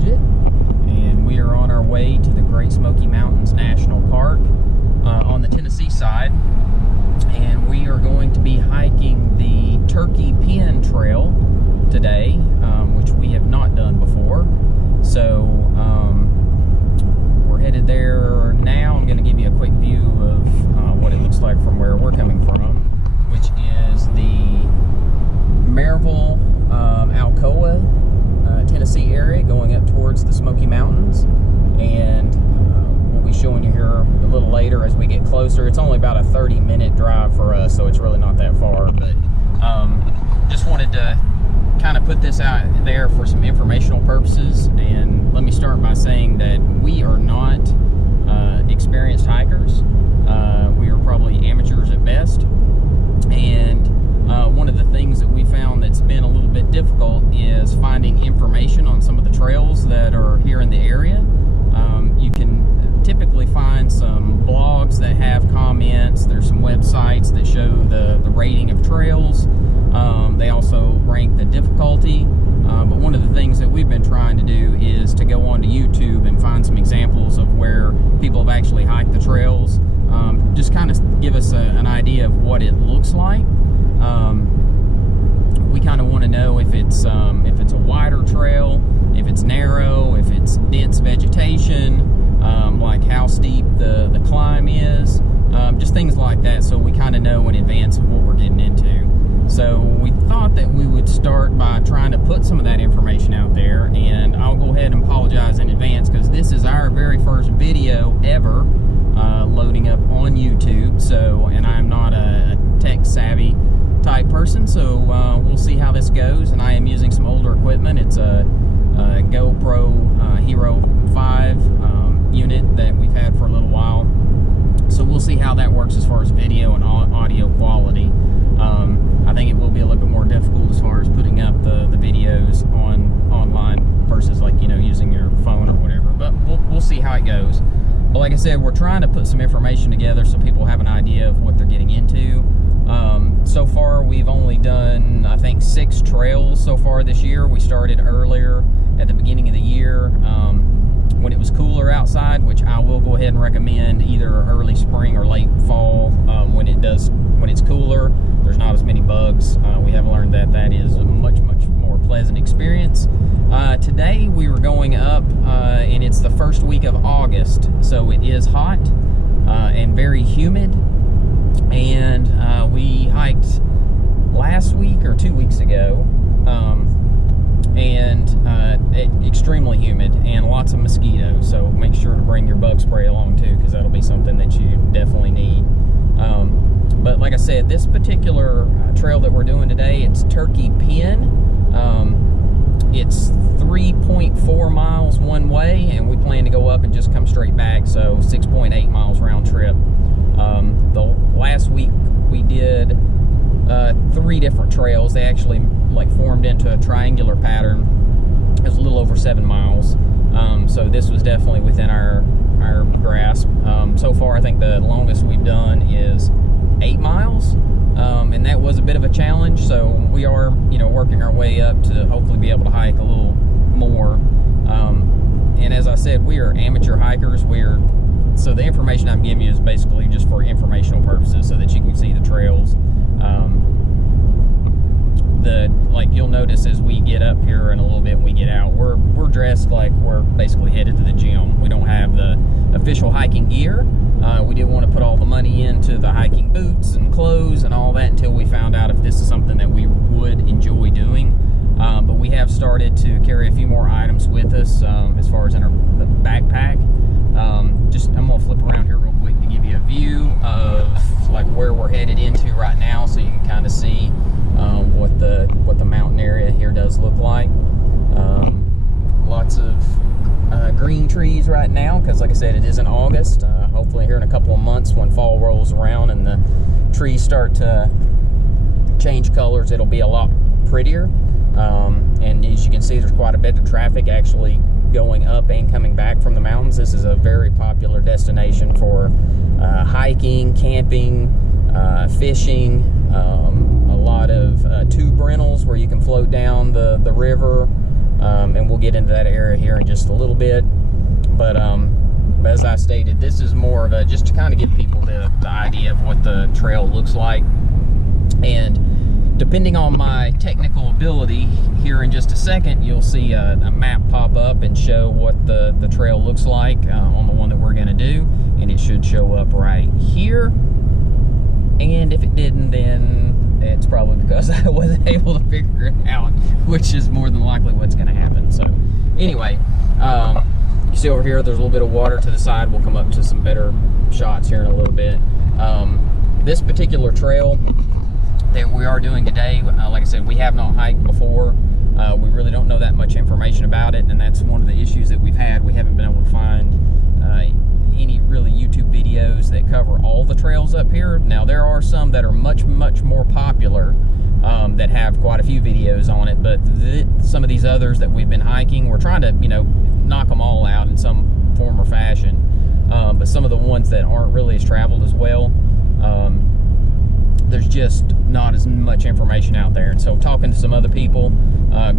Bridget, and we are on our way to the Great Smoky Mountains National Park on the Tennessee side, and we are going to be hiking the Turkey Pen Trail today, which we have not done before. So we're headed there now. I'm going to give you a quick view of what it looks like from where we're coming from, which is the Maryville, Alcoa, Tennessee area, going up towards the Smoky Mountains. And we'll be showing you here a little later as we get closer. It's only about a 30-minute drive for us, so it's really not that far. But just wanted to kind of put this out there for some informational purposes. And let me start by saying that we are not experienced hikers. We are probably amateurs at best. And one of the things that we found that's been a little bit difficult is finding information on some of the trails that are here in the area. You can typically find some blogs that have comments. There's some websites that show the rating of trails. They also rank the difficulty. But one of the things that we've been trying to do is to go onto YouTube and find some examples of where people have actually hiked the trails. Just kind of give us an idea of what it looks like. We kind of want to know if it's a wider trail, if it's narrow, if it's dense vegetation, like how steep the climb is, just things like that, so we kind of know in advance of what we're getting into. So we thought that we would start by trying to put some of that information out there, and I'll go ahead and apologize in advance because this is our very first video ever loading up on YouTube. So, and I'm not a tech savvy type person, so we'll see how this goes. And I am using some older equipment. It's a GoPro Hero 5 unit that we've had for a little while, so we'll see how that works as far as video and audio quality. I think it will be a little bit more difficult as far as putting up the videos online versus, like, you know, using your phone or whatever, but we'll see how it goes. But like I said, we're trying to put some information together so people have an idea of what they're getting into. So far we've only done, I think, 6 trails so far this year. We started earlier at the beginning of the year when it was cooler outside, which I will go ahead and recommend either early spring or late fall. When it's cooler, there's not as many bugs. We have learned that is a much more pleasant experience. Today we were going up and it's the first week of August, so it is hot and very humid. And we hiked last week or 2 weeks ago, extremely humid and lots of mosquitoes, so make sure to bring your bug spray along too, because that'll be something that you definitely need. But like I said, this particular trail that we're doing today, it's Turkey Pen. It's 3.4 miles one way, and we plan to go up and just come straight back, so 6.8 miles round trip. The last week we did 3 different trails. They actually like formed into a triangular pattern. It was a little over 7 miles. So this was definitely within our grasp. So far, I think the longest we've done is 8 miles, and that was a bit of a challenge. So we are, you know, working our way up to hopefully be able to hike a little more. And as I said, we are amateur hikers. So the information I'm giving you is basically just for informational purposes, so that you can see the trails. Like you'll notice as we get up here in a little bit, when we get out, we're dressed like we're basically headed to the gym. We don't have the official hiking gear. We didn't want to put all the money into the hiking boots and clothes and all that until we found out if this is something that we would enjoy doing. But we have started to carry a few more items with us as far as in our backpack. I'm gonna flip around here real quick to give you a view of like where we're headed into right now, so you can kind of see what the mountain area here does look like. Lots of green trees right now, because like I said, it is in August. Hopefully here in a couple of months, when fall rolls around and the trees start to change colors, it'll be a lot prettier. And as you can see, there's quite a bit of traffic actually going up and coming back from the mountains. This is a very popular destination for hiking, camping, fishing, a lot of tube rentals where you can float down the river and we'll get into that area here in just a little bit. But as I stated, this is more of a, just to kind of give people the idea of what the trail looks like. And depending on my technical ability, here in just a second, you'll see a map pop up and show what the trail looks like on the one that we're gonna do. And it should show up right here. And if it didn't, then it's probably because I wasn't able to figure it out, which is more than likely what's gonna happen. So anyway, you see over here, there's a little bit of water to the side. We'll come up to some better shots here in a little bit. This particular trail that we are doing today, like I said, we have not hiked before. We really don't know that much information about it, and that's one of the issues that we've had. We haven't been able to find any really YouTube videos that cover all the trails up here. Now, there are some that are much more popular that have quite a few videos on it, but some of these others that we've been hiking, we're trying to, you know, knock them all out in some form or fashion. But some of the ones that aren't really as traveled as well, there's just not as much information out there. And so talking to some other people,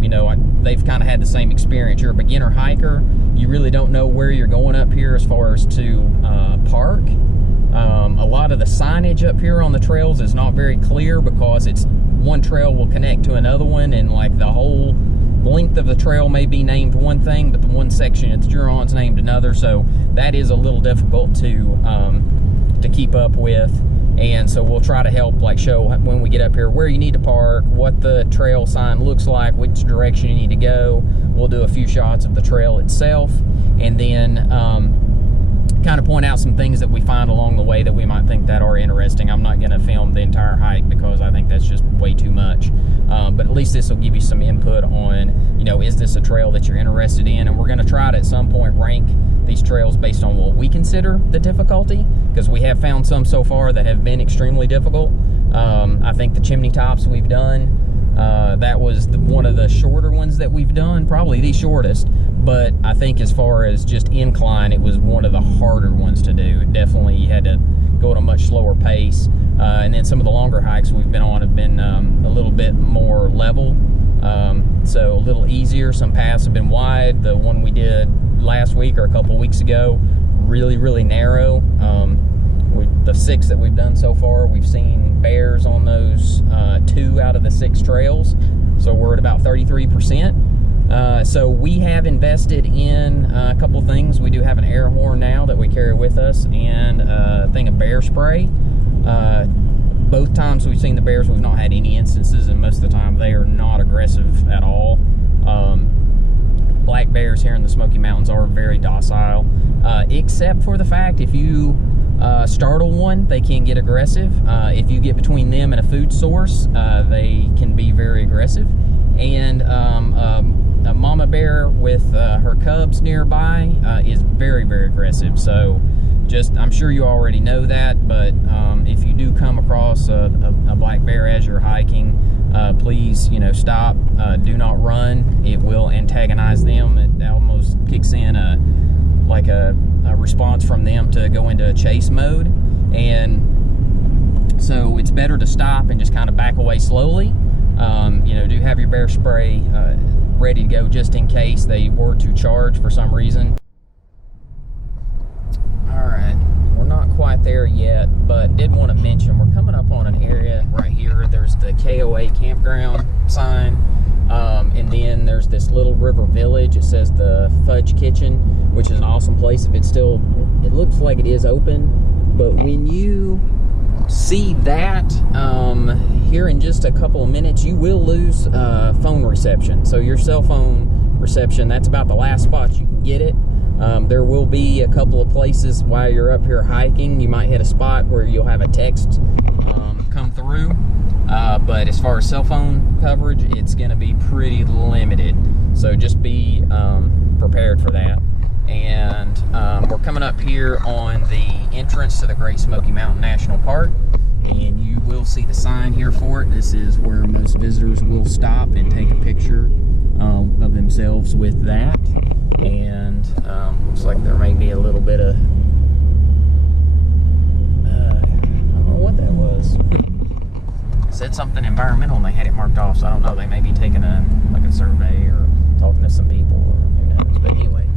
you know, they've kind of had the same experience. You're a beginner hiker, you really don't know where you're going up here as far as to park. A lot of the signage up here on the trails is not very clear, because it's one trail will connect to another one, and like the whole length of the trail may be named one thing, but the one section that you're on is named another. So that is a little difficult to keep up with. And so we'll try to help, like show when we get up here where you need to park, what the trail sign looks like, which direction you need to go. We'll do a few shots of the trail itself, and then kind of point out some things that we find along the way that we might think that are interesting. I'm not going to film the entire hike because I think that's just way too much. But at least this will give you some input on, you know, is this a trail that you're interested in? And we're going to try to at some point rank these trails based on what we consider the difficulty, because we have found some so far that have been extremely difficult. I think the chimney tops we've done, that was one of the shorter ones that we've done, probably the shortest. But I think as far as just incline, it was one of the harder ones to do. Definitely you had to go at a much slower pace. And then some of the longer hikes we've been on have been a little bit more level, so a little easier. Some paths have been wide. The one we did last week or a couple weeks ago, really narrow. The 6 that we've done so far, we've seen bears on those 2 out of the 6 trails, so we're at about 33%. So we have invested in a couple things. We do have an air horn now that we carry with us, and a thing of bear spray. Both times we've seen the bears, we've not had any instances, and most of the time they are not aggressive at all. Black bears here in the Smoky Mountains are very docile, except for the fact if you startle one, they can get aggressive. If you get between them and a food source, they can be very aggressive. And a mama bear with her cubs nearby is very aggressive. So just, I'm sure you already know that, but if you do come across a black bear as you're hiking, please, you know, stop. Do not run. It will antagonize them. It almost kicks in a response from them to go into a chase mode, and so it's better to stop and just kind of back away slowly. You know, do have your bear spray ready to go just in case they were to charge for some reason. Alright, we're not quite there yet, but did want to mention we're coming up on an area right here. There's the KOA campground sign, and then there's this little river village. It says the Fudge Kitchen, which is an awesome place. If it's still, it looks like it is open, but when you see that here in just a couple of minutes, you will lose phone reception. So your cell phone reception, that's about the last spot you can get it. There will be a couple of places while you're up here hiking, you might hit a spot where you'll have a text come through, but as far as cell phone coverage, it's going to be pretty limited, so just be prepared for that. And we're coming up here on the entrance to the Great Smoky Mountain National Park, and you will see the sign here for it. This is where most visitors will stop and take a picture of themselves with that. And looks like there may be a little bit of I don't know what that was. It said something environmental and they had it marked off, so I don't know, they may be taking a survey or talking to some people, or who knows. But anyway,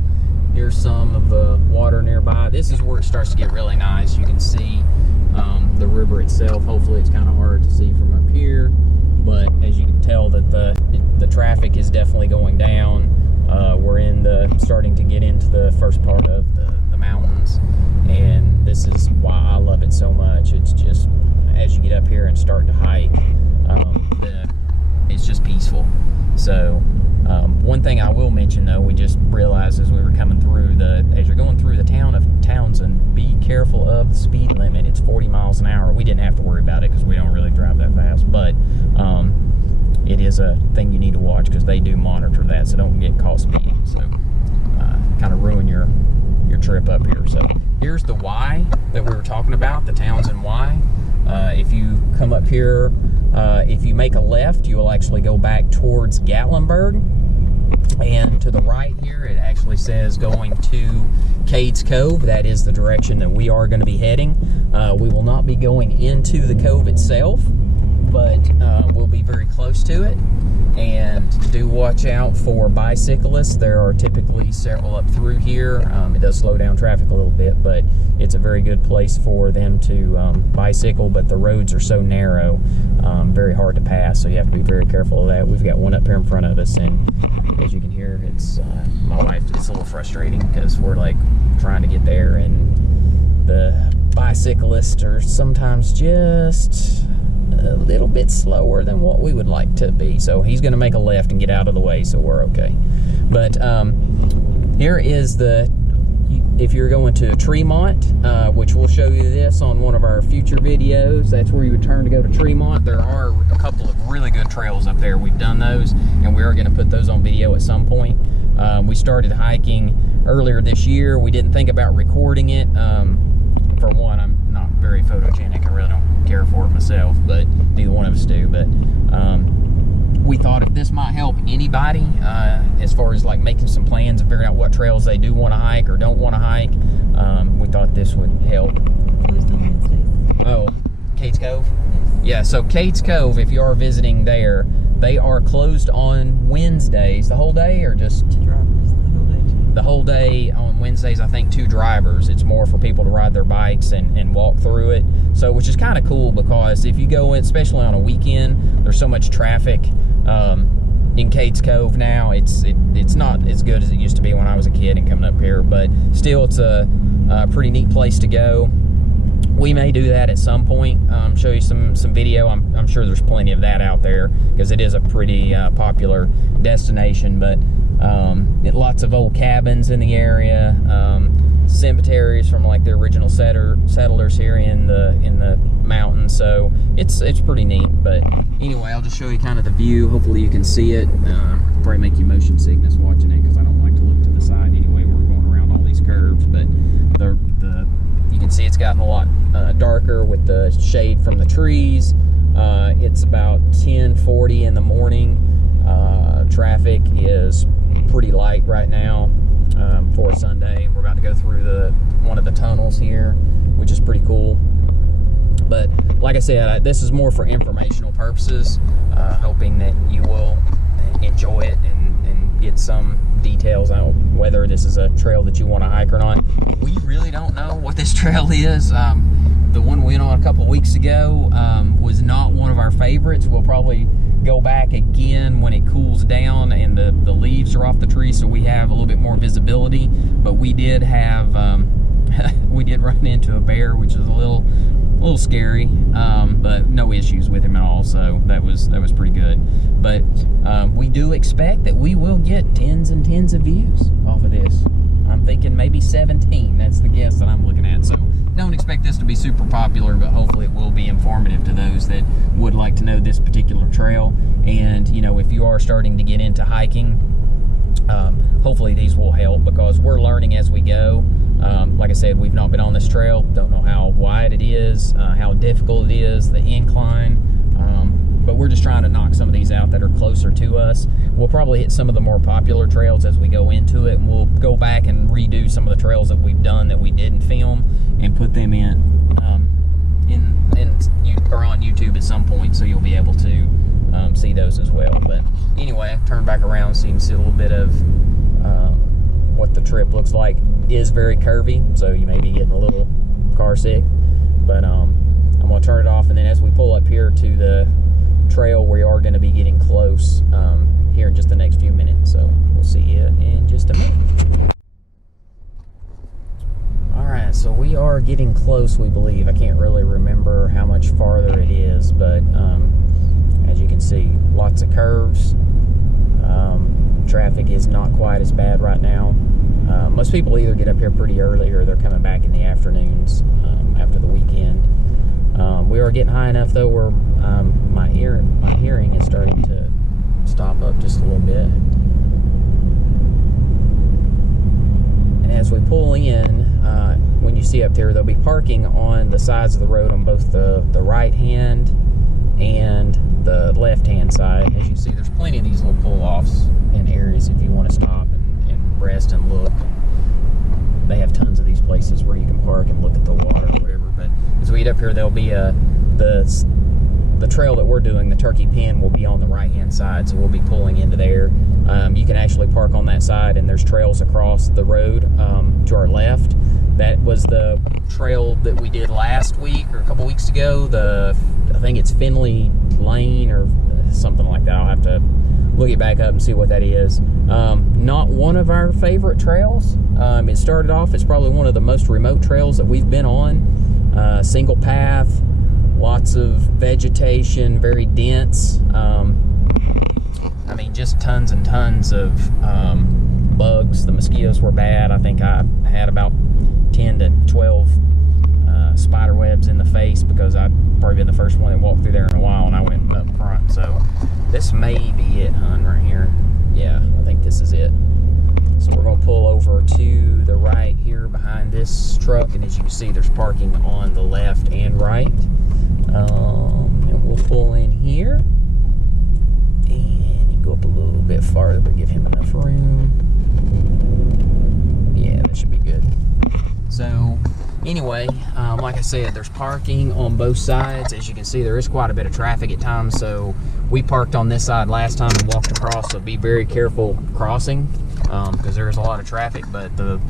here's some of the water nearby. This is where it starts to get really nice. You can see the river itself. Hopefully it's kind of hard to see from up here, but as you can tell that the traffic is definitely going down. We're starting to get into the first part of the mountains, and this is why I love it so much. It's just, as you get up here and start to hike, it's just peaceful. So one thing I will mention though, we just realized as we were coming through as you're going through the town of Townsend, be careful of the speed limit. It's 40 miles an hour. We didn't have to worry about it because we don't really drive that fast, but it is a thing you need to watch because they do monitor that, so don't get caught speeding. So kind of ruin your trip up here. So here's the Y that we were talking about, the Townsend Y. If you come up here, if you make a left, you will actually go back towards Gatlinburg. And to the right here, it actually says going to Cades Cove. That is the direction that we are going to be heading. We will not be going into the cove itself, but we'll be very close to it. And do watch out for bicyclists. There are typically several up through here. It does slow down traffic a little bit, but it's a very good place for them to bicycle, but the roads are so narrow, very hard to pass, so you have to be very careful of that. We've got one up here in front of us, and as you can hear, it's my wife, it's a little frustrating because we're like trying to get there, and the bicyclists are sometimes just a little bit slower than what we would like to be. So he's going to make a left and get out of the way, so we're okay. But here is if you're going to Tremont, which we'll show you this on one of our future videos, that's where you would turn to go to Tremont. There are a couple of really good trails up there. We've done those, and we are going to put those on video at some point. We started hiking earlier this year. We didn't think about recording it. For one, I'm not very photogenic. I really don't care for it myself, but neither one of us do. But we thought if this might help anybody as far as like making some plans and figuring out what trails they do want to hike or don't want to hike, we thought this would help. Closed on Wednesdays. Oh, Cades Cove? Yeah, so Cades Cove, if you are visiting there, they are closed on Wednesdays the whole day, or just Drivers the whole day too. The whole day on Wednesdays. I think 2 drivers. It's more for people to ride their bikes and walk through it. So, which is kind of cool, because if you go in, especially on a weekend, there's so much traffic in Cades Cove now. It's not as good as it used to be when I was a kid and coming up here, but still, it's a pretty neat place to go. We may do that at some point, show you some video. I'm sure there's plenty of that out there because it is a pretty popular destination. But lots of old cabins in the area, cemeteries from like the original settlers here in the mountains. So it's pretty neat. But anyway, I'll just show you kind of the view. Hopefully you can see it. Probably make you motion sickness watching it because I don't like to look to the side anyway. We're going around all these curves, but you can see it's gotten a lot darker with the shade from the trees. It's about 10:40 in the morning. Traffic is pretty light right now for Sunday. We're about to go through one of the tunnels here, which is pretty cool. But like I said, this is more for informational purposes, hoping that you will enjoy it and get some details on whether this is a trail that you want to hike or not. We really don't know what this trail is. The one we went on a couple weeks ago was not one of our favorites. We'll probably go back again when it cools down and the leaves are off the tree, so we have a little bit more visibility. But we did have we did run into a bear, which is a little scary, but no issues with him at all, so that was pretty good. But we do expect that we will get tens and tens of views off of this. I'm thinking maybe 17. That's the guess that I'm looking at. So don't expect this to be super popular, but hopefully it will be informative to those that would like to know this particular trail. And you know, if you are starting to get into hiking, hopefully these will help, because we're learning as we go. Like I said, we've not been on this trail, don't know how wide it is, how difficult it is, the incline, but we're just trying to knock some of these out that are closer to us. We'll probably hit some of the more popular trails as we go into it, and we'll go back and redo some of the trails that we've done that we didn't film and put them or on YouTube at some point, so you'll be able to see those as well. But anyway, turn back around so you can see a little bit of what the trip looks like. It is very curvy, so you may be getting a little car sick, but I'm gonna turn it off, and then as we pull up here to the trail, we are going to be getting close here in just the next few minutes, so we'll see you in just a minute. Alright, so we are getting close, we believe. I can't really remember how much farther it is, but as you can see, lots of curves. Traffic is not quite as bad right now. Most people either get up here pretty early or they're coming back in the afternoons after the weekend. We are getting high enough though where my hearing is starting to stop up just a little bit. And as we pull in, when you see up there, they'll be parking on the sides of the road on both the right hand and the left hand side. As you see, there's plenty of these little pull-offs and areas if you want to stop and rest and look. They have tons of these places where you can park and look at the water or whatever. But as we get up here, there'll be the trail that we're doing, the Turkey Pen, will be on the right hand side, so we'll be pulling into there. You can actually park on that side, and there's trails across the road to our left. That was the trail that we did last week or a couple weeks ago. I think it's Finley Lane or something like that. I'll have to look it back up and see what that is. Not one of our favorite trails. It started off as probably one of the most remote trails that we've been on. Single path, lots of vegetation, very dense. I mean, just tons and tons of bugs. The mosquitoes were bad. I think I had about 10 to 12 spider webs in the face because I'd probably been the first one that walked through there in a while, and I went up front. So this may be it, hon, right here. Yeah, I think this is it. So we're going to pull over to the right here behind this truck, and as you can see, there's parking on the left and right. And we'll pull in here and go up a little bit farther, but give him enough room. Yeah, that should be good. So anyway, like I said, there's parking on both sides. As you can see, there is quite a bit of traffic at times, so we parked on this side last time and walked across, so be very careful crossing because there's a lot of traffic. But the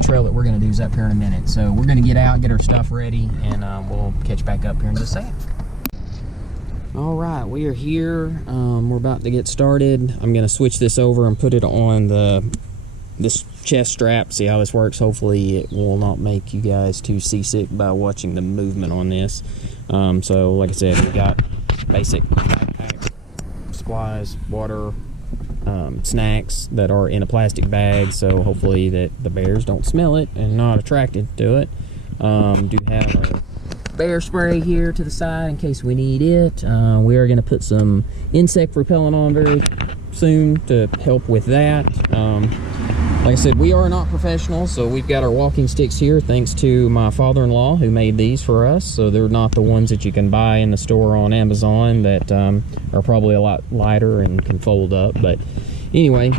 trail that we're going to do is up here in a minute, so we're going to get out, get our stuff ready, and we'll catch back up here in just a second. All right, we are here. We're about to get started. I'm going to switch this over and put it on this chest strap, see how this works. Hopefully it will not make you guys too seasick by watching the movement on this. So like I said, we got basic backpack, supplies, water, snacks that are in a plastic bag, so hopefully that the bears don't smell it and not attracted to it. Do have a bear spray here to the side in case we need it. We are going to put some insect repellent on very soon to help with that. Like I said, we are not professionals, so we've got our walking sticks here thanks to my father-in-law who made these for us. So they're not the ones that you can buy in the store on Amazon that are probably a lot lighter and can fold up. But anyway,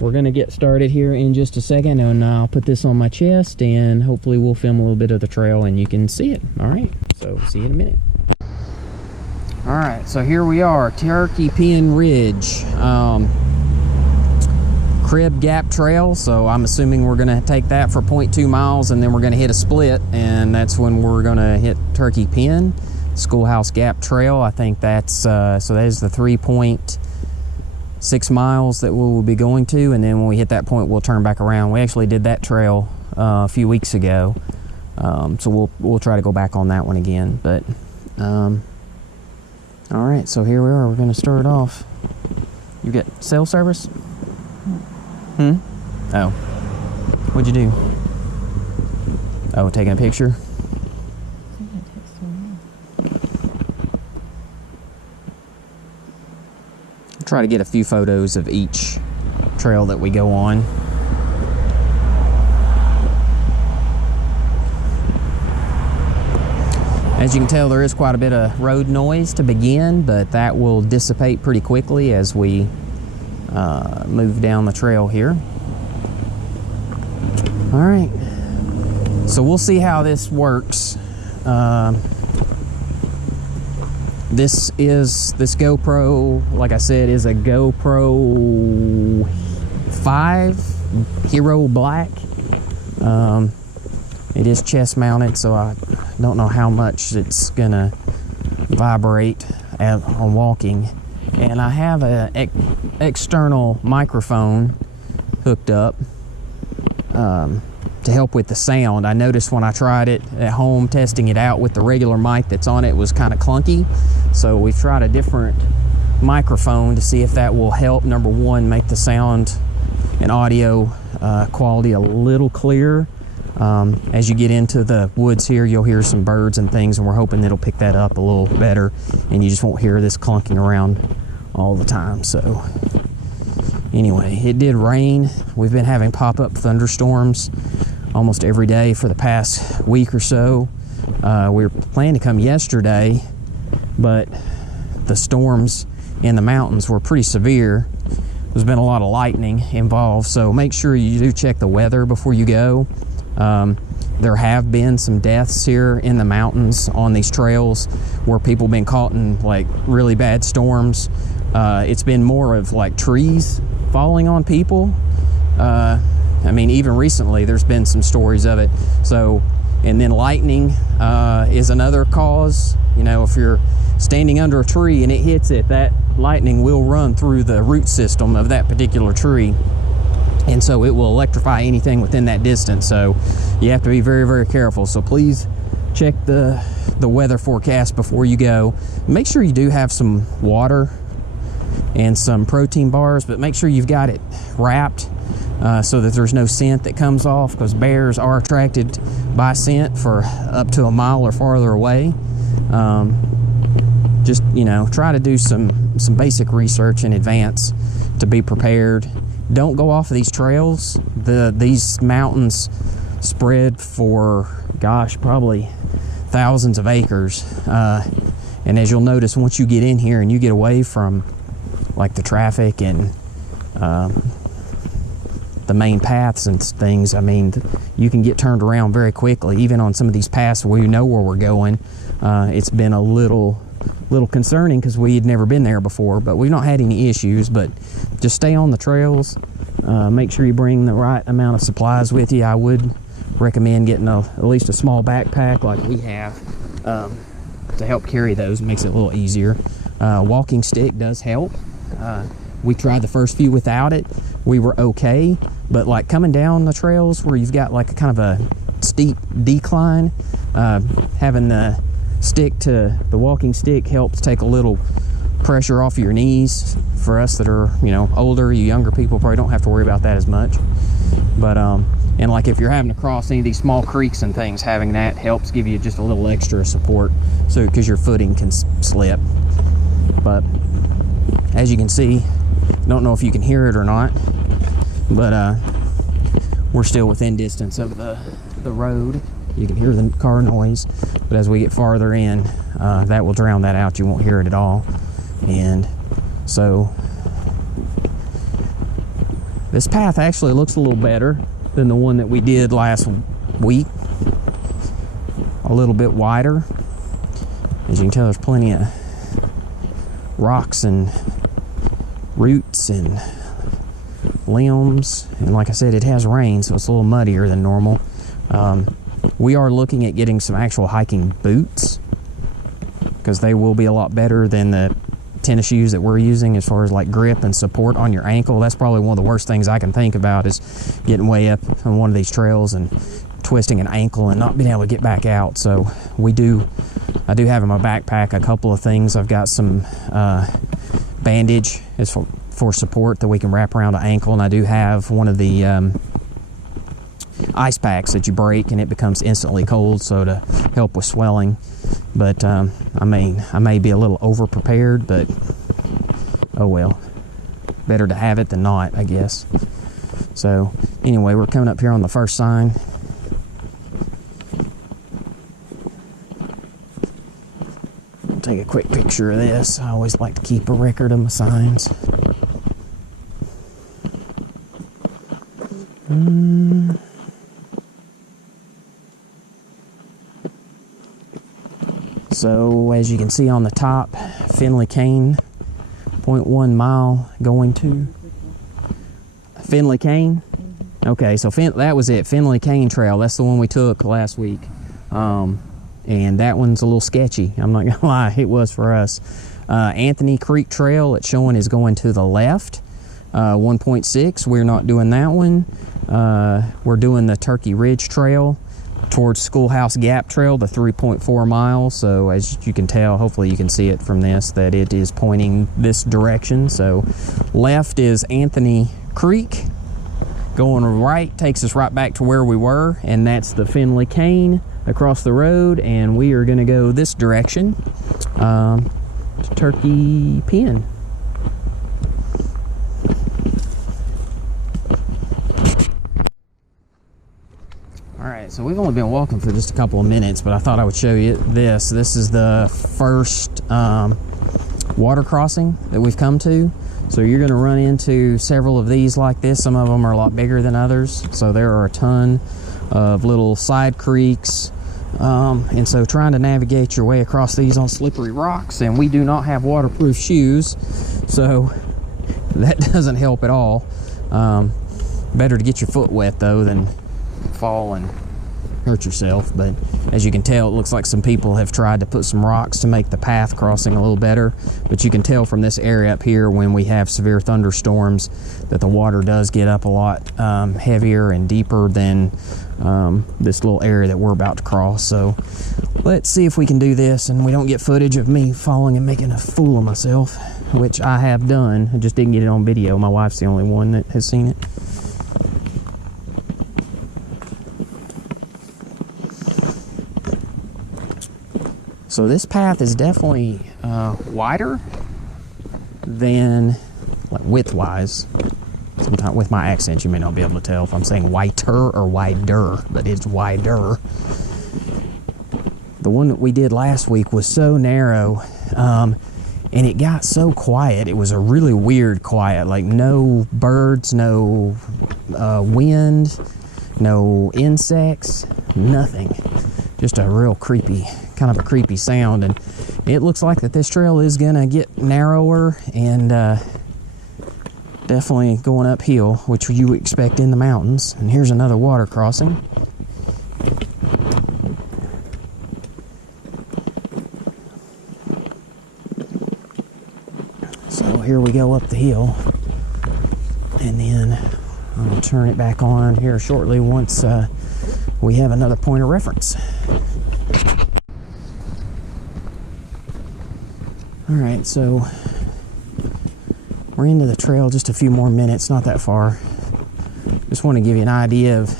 we're going to get started here in just a second, and I'll put this on my chest, and hopefully we'll film a little bit of the trail and you can see it. All right, so see you in a minute. All right, so here we are, Turkey Pen Ridge. Crib Gap Trail, so I'm assuming we're going to take that for 0.2 miles, and then we're going to hit a split, and that's when we're going to hit Turkey Pen. Schoolhouse Gap Trail, I think that's, so that is the 3.6 miles that we will be going to, and then when we hit that point, we'll turn back around. We actually did that trail a few weeks ago, so we'll try to go back on that one again, but, all right, so here we are. We're going to start off. You get cell service? Oh. What'd you do? Oh, taking a picture? Try to get a few photos of each trail that we go on. As you can tell, there is quite a bit of road noise to begin, but that will dissipate pretty quickly as we move down the trail here. All right, so we'll see how this works. This GoPro, like I said, is a GoPro 5 Hero Black. It is chest mounted, so I don't know how much it's gonna vibrate on walking. And I have an external microphone hooked up to help with the sound. I noticed when I tried it at home, testing it out with the regular mic that's on it, it was kind of clunky. So we've tried a different microphone to see if that will help, number one, make the sound and audio quality a little clearer. As you get into the woods here, you'll hear some birds and things, and we're hoping it'll pick that up a little better, and you just won't hear this clunking around all the time. So anyway, it did rain. We've been having pop-up thunderstorms almost every day for the past week or so. We were planning to come yesterday, but the storms in the mountains were pretty severe. There's been a lot of lightning involved, so make sure you do check the weather before you go. There have been some deaths here in the mountains on these trails where people have been caught in like really bad storms. It's been more of like trees falling on people. I mean, even recently there's been some stories of it. So, and then lightning is another cause. You know, if you're standing under a tree and it hits it, that lightning will run through the root system of that particular tree, and so it will electrify anything within that distance. So you have to be very, very careful. So please check the weather forecast before you go. Make sure you do have some water and some protein bars, but make sure you've got it wrapped so that there's no scent that comes off, because bears are attracted by scent for up to a mile or farther away. Just, you know, try to do some basic research in advance to be prepared. Don't go off of these trails. These mountains spread for, gosh, probably thousands of acres. And as you'll notice, once you get in here and you get away from like the traffic and the main paths and things, I mean, you can get turned around very quickly. Even on some of these paths where you know where we're going, it's been a little concerning because we had never been there before, but we've not had any issues. But just stay on the trails. Make sure you bring the right amount of supplies with you. I would recommend getting at least a small backpack like we have to help carry those. It makes it a little easier. Walking stick does help. We tried the first few without it. We were okay, but like coming down the trails where you've got like a kind of a steep decline, having the walking stick helps take a little pressure off your knees. For us that are, you know, older, you younger people probably don't have to worry about that as much. But and like if you're having to cross any of these small creeks and things, having that helps give you just a little extra support, so because your footing can slip. But as you can see, don't know if you can hear it or not, but we're still within distance of the road. You can hear the car noise, but as we get farther in, that will drown that out. You won't hear it at all. And so this path actually looks a little better than the one that we did last week. A little bit wider. As you can tell, there's plenty of rocks and roots and limbs, and like I said, it has rain, so it's a little muddier than normal. We are looking at getting some actual hiking boots, because they will be a lot better than the tennis shoes that we're using as far as like grip and support on your ankle. That's probably one of the worst things I can think about, is getting way up on one of these trails and twisting an ankle and not being able to get back out. So I do have in my backpack a couple of things. I've got some bandage as for support that we can wrap around an ankle, and I do have one of the ice packs that you break and it becomes instantly cold, so to help with swelling. But I may be a little over prepared, but oh well, better to have it than not, I guess. So anyway, we're coming up here on the first sign. I'll take a quick picture of this. I always like to keep a record of my signs. So as you can see on the top, Finley Cane, 0.1 mile going to Finley Cane. Okay, so that was it, Finley Cane Trail. That's the one we took last week. And that one's a little sketchy, I'm not gonna lie, it was for us. Anthony Creek Trail, it's showing is going to the left, 1.6. We're not doing that one. We're doing the Turkey Ridge Trail towards Schoolhouse Gap Trail, the 3.4 miles. So as you can tell, hopefully you can see it from this, that it is pointing this direction. So left is Anthony Creek. Going right takes us right back to where we were, and that's the Finley Cane across the road, and we are gonna go this direction, to Turkey Pen. All right, so we've only been walking for just a couple of minutes, but I thought I would show you this. This is the first water crossing that we've come to. So you're gonna run into several of these like this. Some of them are a lot bigger than others. So there are a ton of little side creeks. And so trying to navigate your way across these on slippery rocks, and we do not have waterproof shoes, so that doesn't help at all. Better to get your foot wet though than fall and hurt yourself. But as you can tell, it looks like some people have tried to put some rocks to make the path crossing a little better, but you can tell from this area up here when we have severe thunderstorms that the water does get up a lot heavier and deeper than this little area that we're about to cross. So let's see if we can do this and we don't get footage of me falling and making a fool of myself, which I have done. I just didn't get it on video. My wife's the only one that has seen it. So this path is definitely wider than, like, width-wise. Sometimes with my accent, you may not be able to tell if I'm saying whiter or wider, but it's wider. The one that we did last week was so narrow, and it got so quiet. It was a really weird quiet, like no birds, no wind, no insects, nothing. Just a real creepy, kind of a creepy sound. And it looks like that this trail is gonna get narrower and definitely going uphill, which you would expect in the mountains. And here's another water crossing. So here we go up the hill, and then I'll turn it back on here shortly once we have another point of reference. All right, so we're into the trail just a few more minutes, not that far. Just want to give you an idea of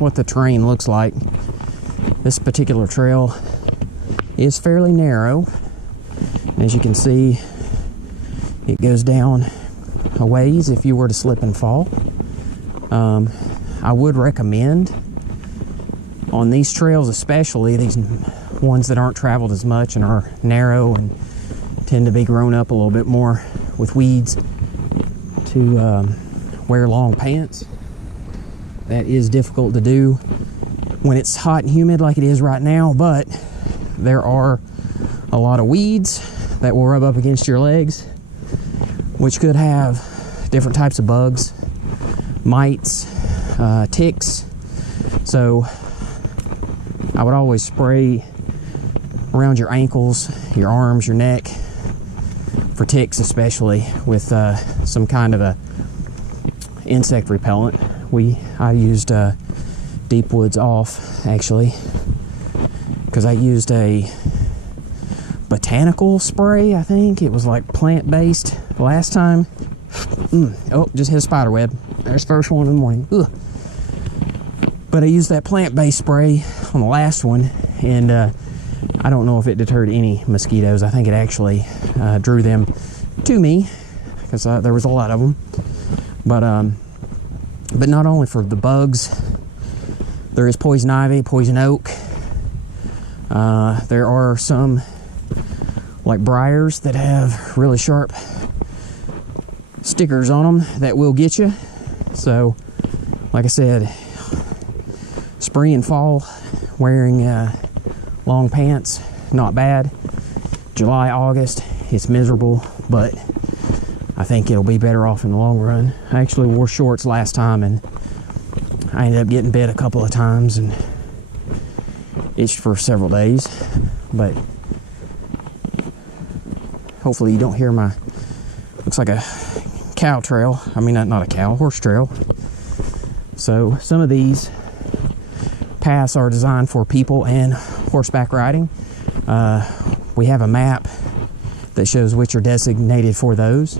what the terrain looks like. This particular trail is fairly narrow. As you can see, it goes down a ways if you were to slip and fall. I would recommend on these trails, especially these ones that aren't traveled as much and are narrow and tend to be grown up a little bit more with weeds, to wear long pants. That is difficult to do when it's hot and humid like it is right now, but there are a lot of weeds that will rub up against your legs, which could have different types of bugs, mites, ticks. So I would always spray around your ankles, your arms, your neck, for ticks especially, with some kind of a insect repellent. I used Deep Woods Off, actually, because I used a botanical spray. I think it was like plant-based last time. Oh, just hit a spider web. There's the first one in the morning. Ugh. But I used that plant-based spray on the last one, and I don't know if it deterred any mosquitoes. I think it actually drew them to me, because there was a lot of them. But not only for the bugs, there is poison ivy, poison oak. There are some like briars that have really sharp stickers on them that will get you. So, like I said, spring and fall, wearing long pants not bad. July, August, it's miserable, but I think it'll be better off in the long run. I actually wore shorts last time and I ended up getting bit a couple of times and itched for several days, but hopefully you don't hear my, looks like a cow trail. I mean, not a cow, horse trail. So some of these paths are designed for people and horseback riding. We have a map that shows which are designated for those,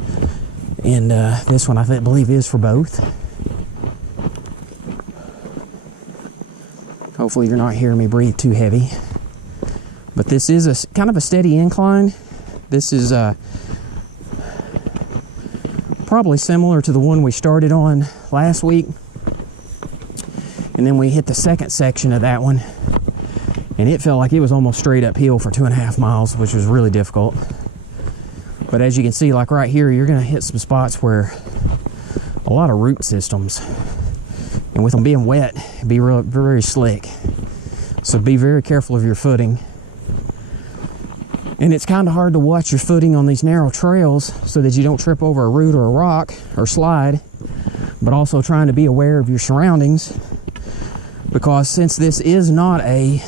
and this one I believe is for both. Hopefully you're not hearing me breathe too heavy, but this is a kind of a steady incline. This is probably similar to the one we started on last week, and then we hit the second section of that one and it felt like it was almost straight uphill for 2.5 miles, which was really difficult. But as you can see, like right here, you're going to hit some spots where a lot of root systems, and with them being wet, it'd be real, very slick. So be very careful of your footing. And it's kind of hard to watch your footing on these narrow trails so that you don't trip over a root or a rock or slide, but also trying to be aware of your surroundings, because since this is not a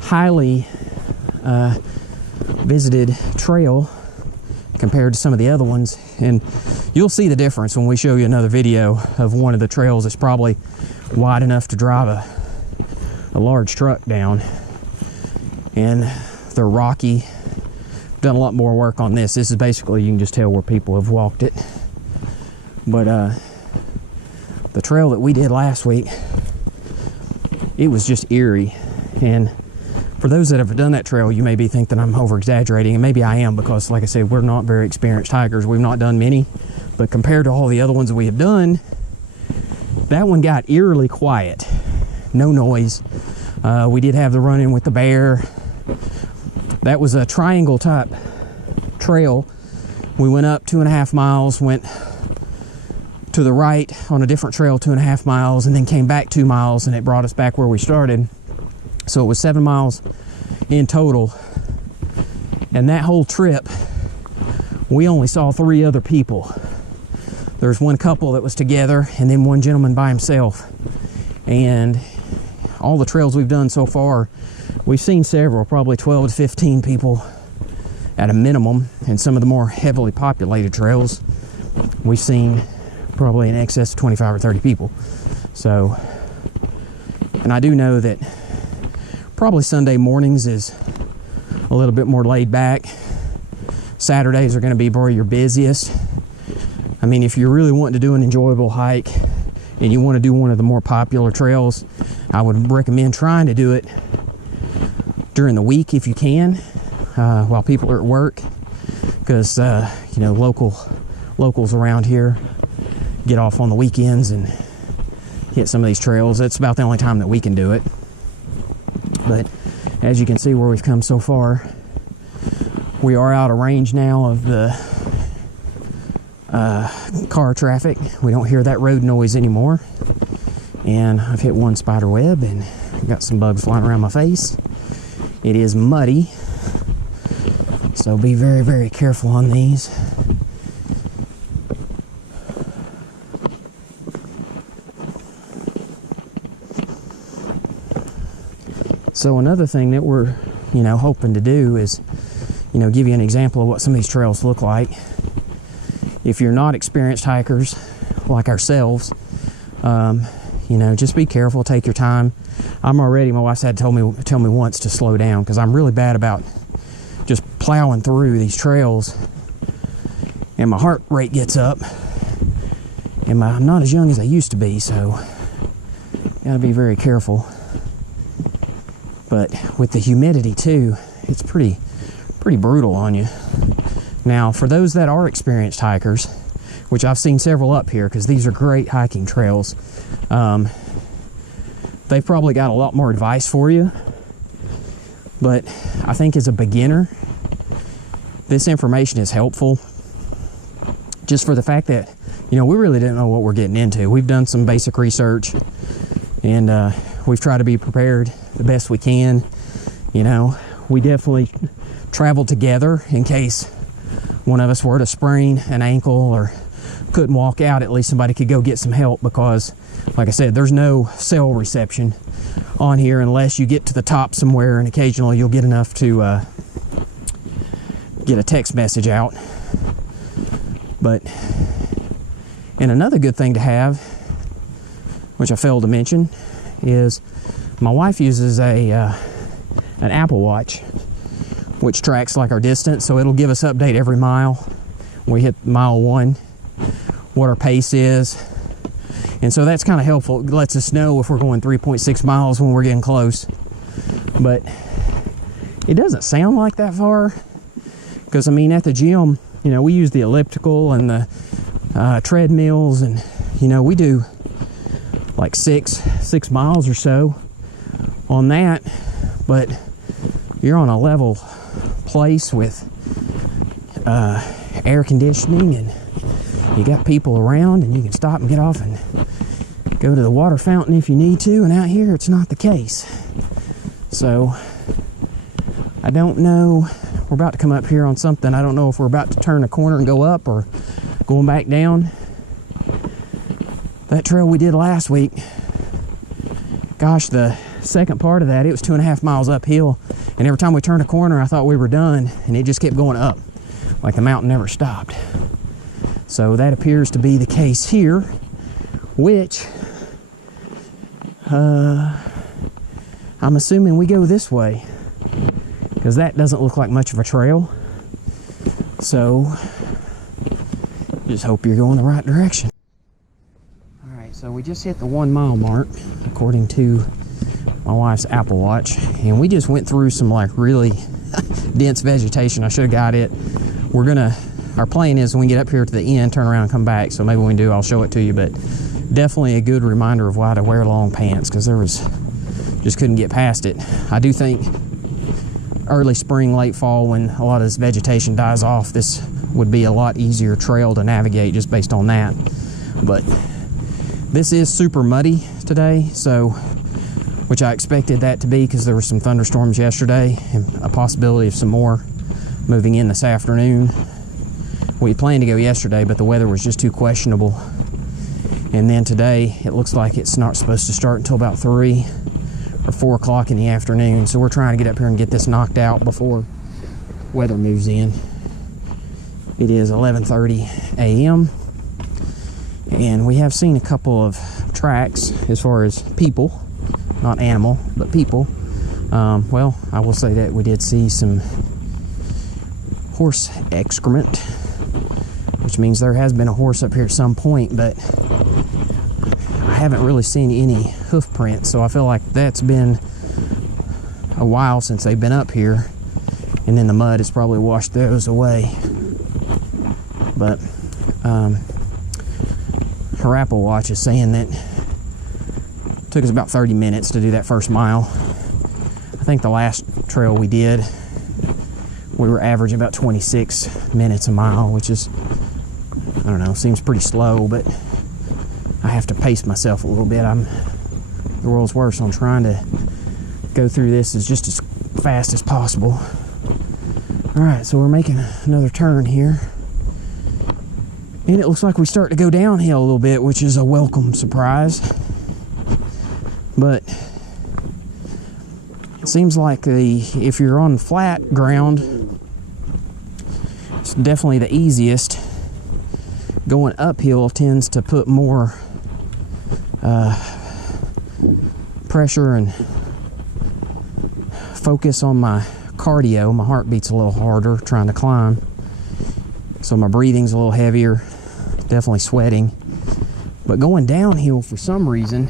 highly visited trail compared to some of the other ones, and you'll see the difference when we show you another video of one of the trails that's probably wide enough to drive a large truck down, and they're rocky. Done a lot more work on this. This is basically, you can just tell where people have walked it. But the trail that we did last week, it was just eerie. And for those that have done that trail, you maybe think that I'm over exaggerating, and maybe I am, because like I said, we're not very experienced hikers. We've not done many, but compared to all the other ones that we have done, that one got eerily quiet. No noise. We did have the run-in with the bear. That was a triangle type trail. We went up 2.5 miles, went to the right on a different trail 2.5 miles, and then came back 2 miles, and it brought us back where we started. So it was 7 miles in total. And that whole trip, we only saw 3 other people. There's one couple that was together, and then one gentleman by himself. And all the trails we've done so far, we've seen several, probably 12 to 15 people at a minimum. And some of the more heavily populated trails, we've seen probably in excess of 25 or 30 people. So, and I do know that probably Sunday mornings is a little bit more laid back. Saturdays are going to be probably your busiest. I mean, if you're really wanting to do an enjoyable hike and you want to do one of the more popular trails, I would recommend trying to do it during the week if you can, while people are at work, because you know, locals around here get off on the weekends and hit some of these trails. That's about the only time that we can do it. But as you can see where we've come so far, we are out of range now of the car traffic. We don't hear that road noise anymore. And I've hit one spider web and got some bugs flying around my face. It is muddy, so be very, very careful on these. So another thing that we're, you know, hoping to do is, you know, give you an example of what some of these trails look like. If you're not experienced hikers like ourselves, you know, just be careful, take your time. My wife's had to tell me once to slow down, because I'm really bad about just plowing through these trails, and my heart rate gets up, and I'm not as young as I used to be, so gotta be very careful. But with the humidity too, it's pretty brutal on you. Now, for those that are experienced hikers, which I've seen several up here, because these are great hiking trails, they've probably got a lot more advice for you. But I think as a beginner, this information is helpful, just for the fact that, you know, we really didn't know what we're getting into. We've done some basic research, and we've tried to be prepared the best we can. You know, we definitely traveled together in case one of us were to sprain an ankle or couldn't walk out. At least somebody could go get some help, because like I said, there's no cell reception on here unless you get to the top somewhere, and occasionally you'll get enough to get a text message out. But, and another good thing to have, which I failed to mention, is my wife uses an Apple Watch, which tracks like our distance, so it'll give us update every mile. When we hit mile 1, what our pace is, and so that's kind of helpful. It lets us know if we're going 3.6 miles when we're getting close. But it doesn't sound like that far, because I mean, at the gym, you know, we use the elliptical and the treadmills, and you know, we do like six miles or so on that. But you're on a level place with air conditioning, and you got people around, and you can stop and get off and go to the water fountain if you need to, and out here it's not the case. So I don't know, we're about to come up here on something. I don't know if we're about to turn a corner and go up or going back down. That trail we did last week, gosh, the second part of that, it was 2.5 miles uphill, and every time we turned a corner I thought we were done, and it just kept going up like the mountain never stopped. So that appears to be the case here, which I'm assuming we go this way, because that doesn't look like much of a trail. So just hope you're going the right direction. All right, so we just hit the 1 mile mark according to my wife's Apple Watch, and we just went through some like really dense vegetation. I should have got it. Our plan is when we get up here to the end, turn around and come back. So maybe when we do, I'll show it to you. But definitely a good reminder of why to wear long pants, because just couldn't get past it. I do think early spring, late fall, when a lot of this vegetation dies off, this would be a lot easier trail to navigate just based on that. But this is super muddy today, so, which I expected that to be, because there were some thunderstorms yesterday and a possibility of some more moving in this afternoon. We planned to go yesterday, but the weather was just too questionable. And then today, it looks like it's not supposed to start until about 3 or 4 o'clock in the afternoon. So we're trying to get up here and get this knocked out before weather moves in. It is 11:30 a.m. and we have seen a couple of tracks as far as people, not animal, but people. Well, I will say that we did see some horse excrement, which means there has been a horse up here at some point, but I haven't really seen any hoof prints, so I feel like that's been a while since they've been up here, and then the mud has probably washed those away. But her Apple Watch is saying that it took us about 30 minutes to do that first mile. I think the last trail we did, we were averaging about 26 minutes a mile, which is, I don't know, seems pretty slow, but I have to pace myself a little bit. I'm the world's worst on trying to go through this as just as fast as possible. All right, so we're making another turn here, and it looks like we start to go downhill a little bit, which is a welcome surprise. But it seems like if you're on flat ground, it's definitely the easiest. Going uphill tends to put more pressure and focus on my cardio. My heart beats a little harder trying to climb, so my breathing's a little heavier, definitely sweating. But going downhill, for some reason,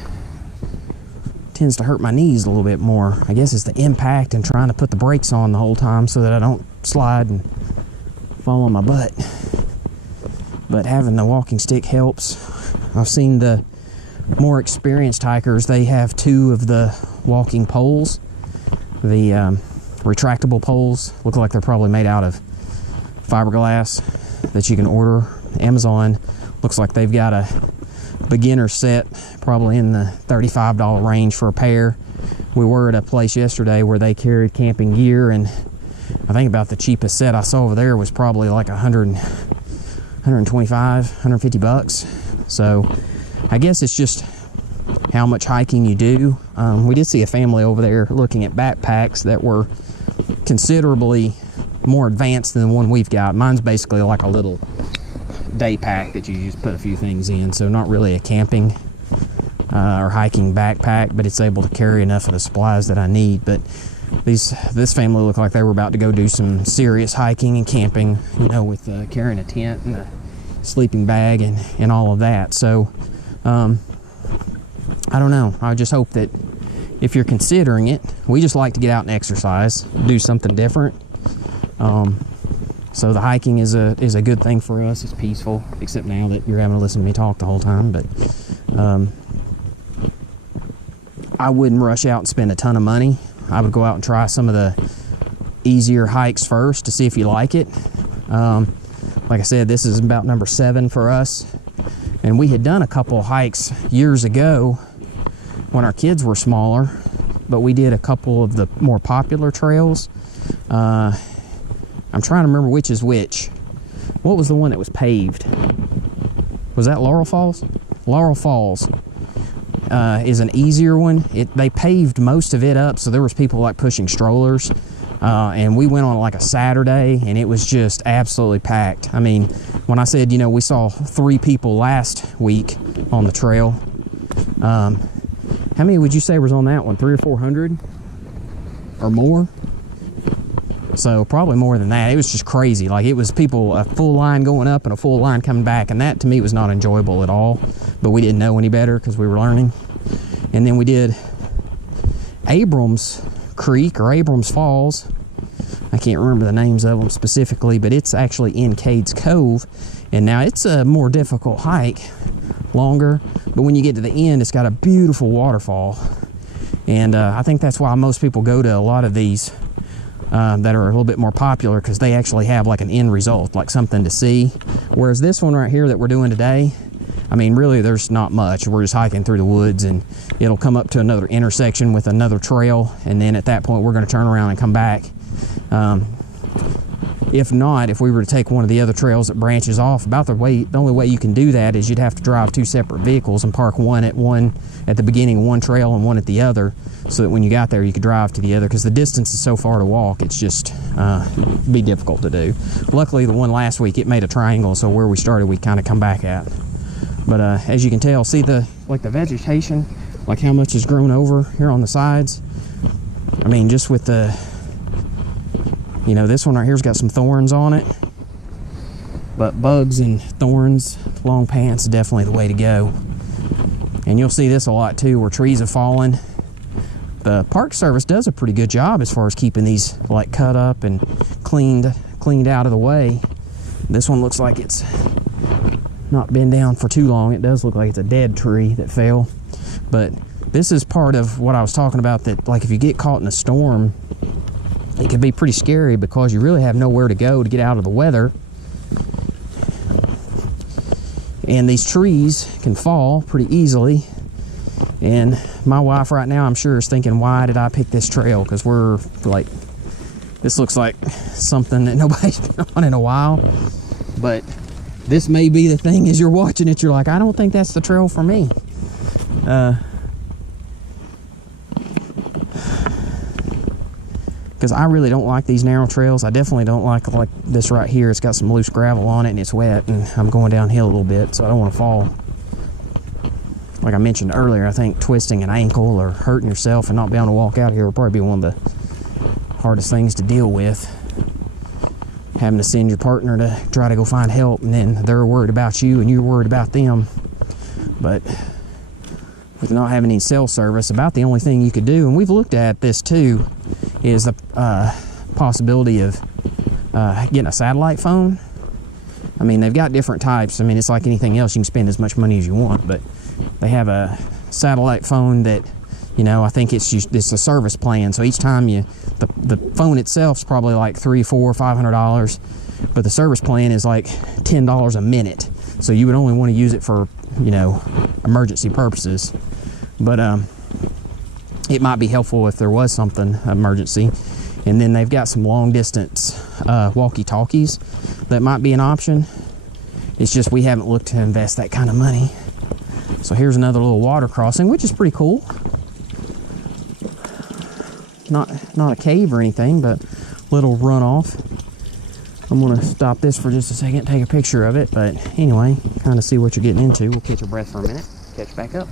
tends to hurt my knees a little bit more. I guess it's the impact and trying to put the brakes on the whole time so that I don't slide and fall on my butt. But having the walking stick helps. I've seen the more experienced hikers, they have 2 of the walking poles, the retractable poles. Look like they're probably made out of fiberglass that you can order. Amazon looks like they've got a beginner set, probably in the $35 range for a pair. we were at a place yesterday where they carried camping gear, and I think about the cheapest set I saw over there was probably like 125, 150 bucks. So I guess it's just how much hiking you do. We did see a family over there looking at backpacks that were considerably more advanced than the one we've got. Mine's basically like a little day pack that you just put a few things in, so not really a camping or hiking backpack, but it's able to carry enough of the supplies that I need. But this family looked like they were about to go do some serious hiking and camping, you know, with carrying a tent and a sleeping bag and all of that. So I don't know, I just hope that if you're considering it, we just like to get out and exercise, do something different. So the hiking is a good thing for us. It's peaceful, except now that you're having to listen to me talk the whole time. But I wouldn't rush out and spend a ton of money. I would go out and try some of the easier hikes first to see if you like it. Like I said, this is about number 7 for us, and we had done a couple hikes years ago when our kids were smaller, but we did a couple of the more popular trails. I'm trying to remember which is which. What was the one that was paved? Was that Laurel Falls? Laurel Falls is an easier one. They paved most of it up, so there was people like pushing strollers, and we went on like a Saturday, and it was just absolutely packed. I mean, when I said, you know, we saw 3 people last week on the trail, how many would you say was on that one? 300 or 400 or more? So probably more than that. It was just crazy. Like, it was people, a full line going up and a full line coming back, and that to me was not enjoyable at all, but we didn't know any better because we were learning. And then we did Abrams Creek or Abrams Falls. I can't remember the names of them specifically, but it's actually in Cades Cove, and now it's a more difficult hike, longer, but when you get to the end, it's got a beautiful waterfall. And I think that's why most people go to a lot of these that are a little bit more popular, because they actually have like an end result, like something to see. Whereas this one right here that we're doing today, I mean, really there's not much. We're just hiking through the woods, and it'll come up to another intersection with another trail, and then at that point we're going to turn around and come back. If not, if we were to take one of the other trails that branches off, the only way you can do that is you'd have to drive 2 separate vehicles and park one at the beginning of one trail and one at the other, so that when you got there you could drive to the other, because the distance is so far to walk, it's just be difficult to do. Luckily the one last week, it made a triangle, so where we started we kind of come back at. But as you can tell, see the vegetation, like how much has grown over here on the sides. I mean, just with the, you know, this one right here's got some thorns on it, but bugs and thorns, long pants is definitely the way to go. And you'll see this a lot too, where trees have fallen. The Park Service does a pretty good job as far as keeping these like cut up and cleaned out of the way. This one looks like it's not been down for too long. It does look like it's a dead tree that fell. But this is part of what I was talking about, that like if you get caught in a storm, it could be pretty scary, because you really have nowhere to go to get out of the weather. And these trees can fall pretty easily. And my wife right now, I'm sure, is thinking, why did I pick this trail? Because we're like, this looks like something that nobody's been on in a while. But this may be the thing, as you're watching it, you're like, I don't think that's the trail for me. Because I really don't like these narrow trails. I definitely don't like this right here. It's got some loose gravel on it and it's wet, and I'm going downhill a little bit, so I don't want to fall. Like I mentioned earlier, I think twisting an ankle or hurting yourself and not being able to walk out here will probably be one of the hardest things to deal with. Having to send your partner to try to go find help, and then they're worried about you and you're worried about them. But with not having any cell service, about the only thing you could do, and we've looked at this too, is the possibility of getting a satellite phone. I mean, they've got different types. I mean, it's like anything else, you can spend as much money as you want, but they have a satellite phone that, you know, I think it's a service plan. So each time the phone itself is probably like $300, $400, $500, but the service plan is like $10 a minute. So you would only want to use it for, you know, emergency purposes. But it might be helpful if there was something emergency. And then they've got some long distance walkie-talkies that might be an option. It's just we haven't looked to invest that kind of money. So here's another little water crossing, which is pretty cool. Not a cave or anything, but little runoff. I'm gonna stop this for just a second, take a picture of it, but anyway, kind of see what you're getting into. We'll catch our breath for a minute, catch back up.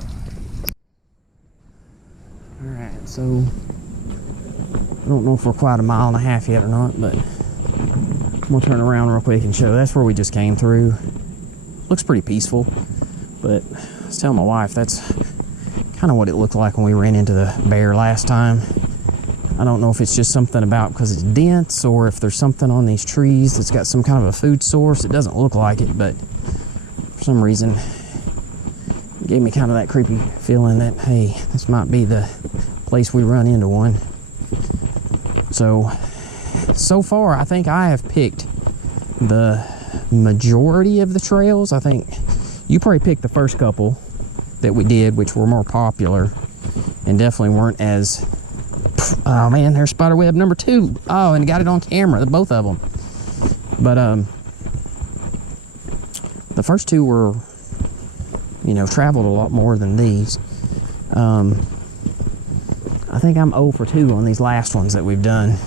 All right, so I don't know if we're quite a mile and a half yet or not, but I'm gonna turn around real quick and show. That's where we just came through. Looks pretty peaceful, but I was telling my wife that's kind of what it looked like when we ran into the bear last time. I don't know if it's just something about because it's dense or if there's something on these trees that's got some kind of a food source. It doesn't look like it, but for some reason it gave me kind of that creepy feeling that, hey, this might be the place we run into one. So far, I think I have picked the majority of the trails. I think you probably picked the first couple that we did, which were more popular and definitely weren't as... Oh man, there's spiderweb number 2. Oh, and got it on camera, both of them. But the first 2 were, you know, traveled a lot more than these. I think I'm 0 for 2 on these last ones that we've done.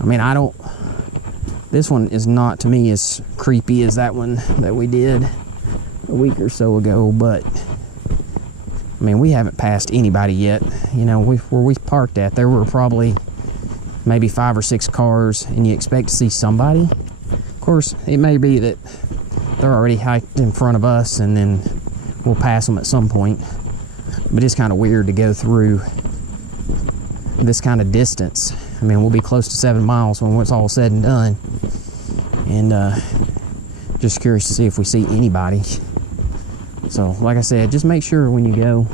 I mean, this one is not to me as creepy as that one that we did a week or so ago, but I mean, we haven't passed anybody yet. You know, where we parked at, there were probably maybe 5 or 6 cars, and you expect to see somebody. Of course, it may be that they're already hiked in front of us, and then we'll pass them at some point. But it's kind of weird to go through this kind of distance. I mean, we'll be close to 7 miles when it's all said and done. And just curious to see if we see anybody. So, like I said, just make sure when you go,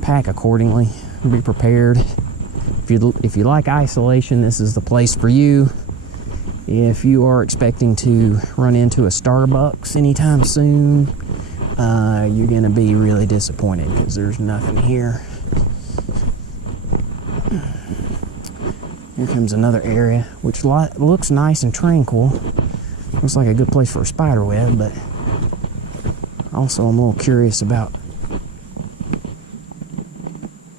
pack accordingly, be prepared. If you like isolation, this is the place for you. If you are expecting to run into a Starbucks anytime soon, you're going to be really disappointed because there's nothing here. Here comes another area, which looks nice and tranquil. Looks like a good place for a spider web, but also I'm a little curious about...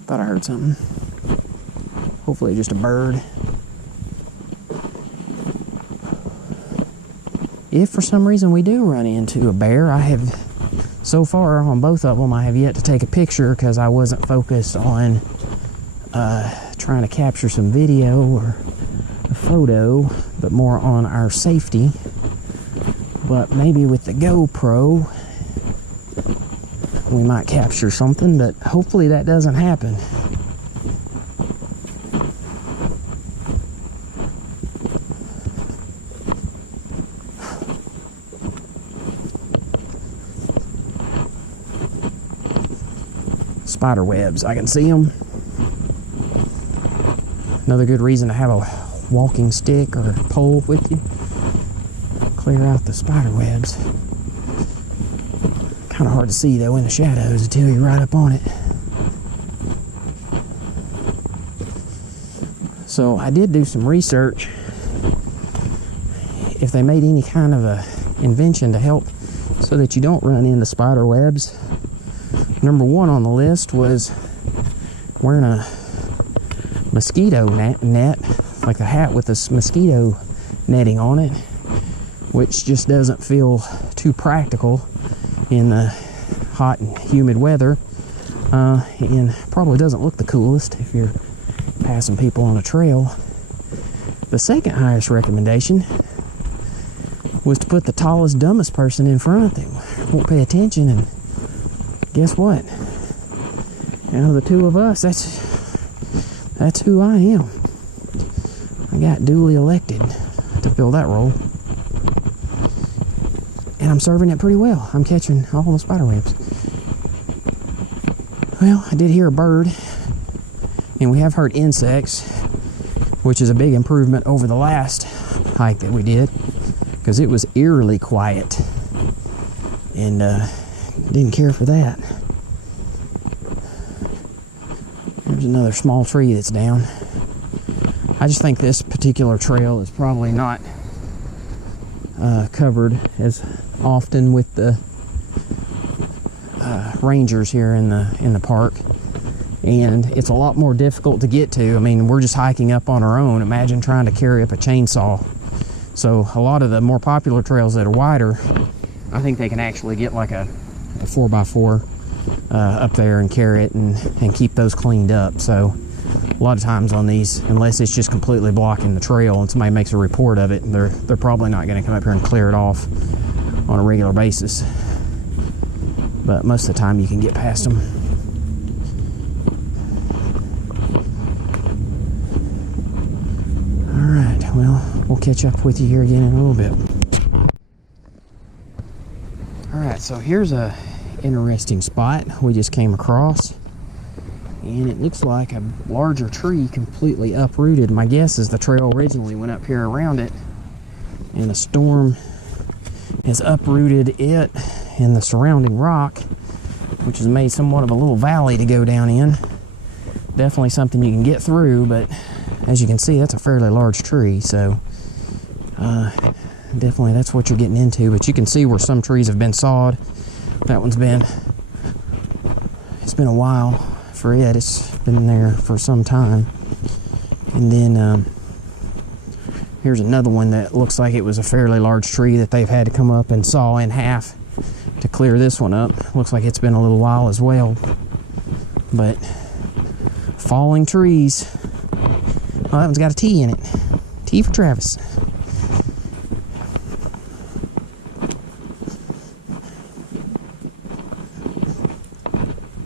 Thought I heard something. Hopefully just a bird. If for some reason we do run into a bear, I have, so far on both of them, I have yet to take a picture because I wasn't focused on trying to capture some video or a photo, but more on our safety. But maybe with the GoPro, we might capture something, but hopefully that doesn't happen. Spider webs, I can see them. Another good reason to have a walking stick or pole with you. Clear out the spider webs. Kind of hard to see though in the shadows until you're right up on it. So I did do some research if they made any kind of a invention to help so that you don't run into spider webs. Number 1 on the list was wearing a mosquito net, like a hat with a mosquito netting on it, which just doesn't feel too practical in the hot and humid weather, and probably doesn't look the coolest if you're passing people on a trail. The second highest recommendation was to put the tallest, dumbest person in front that won't pay attention, and guess what? Out of the 2 of us, that's who I am. I got duly elected to fill that role. And I'm serving it pretty well. I'm catching all the spider webs. Well, I did hear a bird, and we have heard insects, which is a big improvement over the last hike that we did, because it was eerily quiet, and didn't care for that. There's another small tree that's down. I just think this particular trail is probably not covered as often with the rangers here in the park, and it's a lot more difficult to get to. I mean, we're just hiking up on our own. Imagine trying to carry up a chainsaw. So a lot of the more popular trails that are wider, I think they can actually get like a 4x4 up there and carry it and keep those cleaned up. So a lot of times on these, unless it's just completely blocking the trail and somebody makes a report of it, they're probably not going to come up here and clear it off on a regular basis. But most of the time you can get past them. All right, well, we'll catch up with you here again in a little bit. All right, so here's a interesting spot we just came across, and it looks like a larger tree completely uprooted. My guess is the trail originally went up here around it, and a storm has uprooted it and the surrounding rock, which has made somewhat of a little valley to go down in. Definitely something you can get through, but as you can see, that's a fairly large tree, so definitely that's what you're getting into. But you can see where some trees have been sawed. That one's it's been a while for it. It's been there for some time. And then here's another one that looks like it was a fairly large tree that they've had to come up and saw in half to clear this one up. Looks like it's been a little while as well. But falling trees. Oh, that one's got a T in it. T for Travis.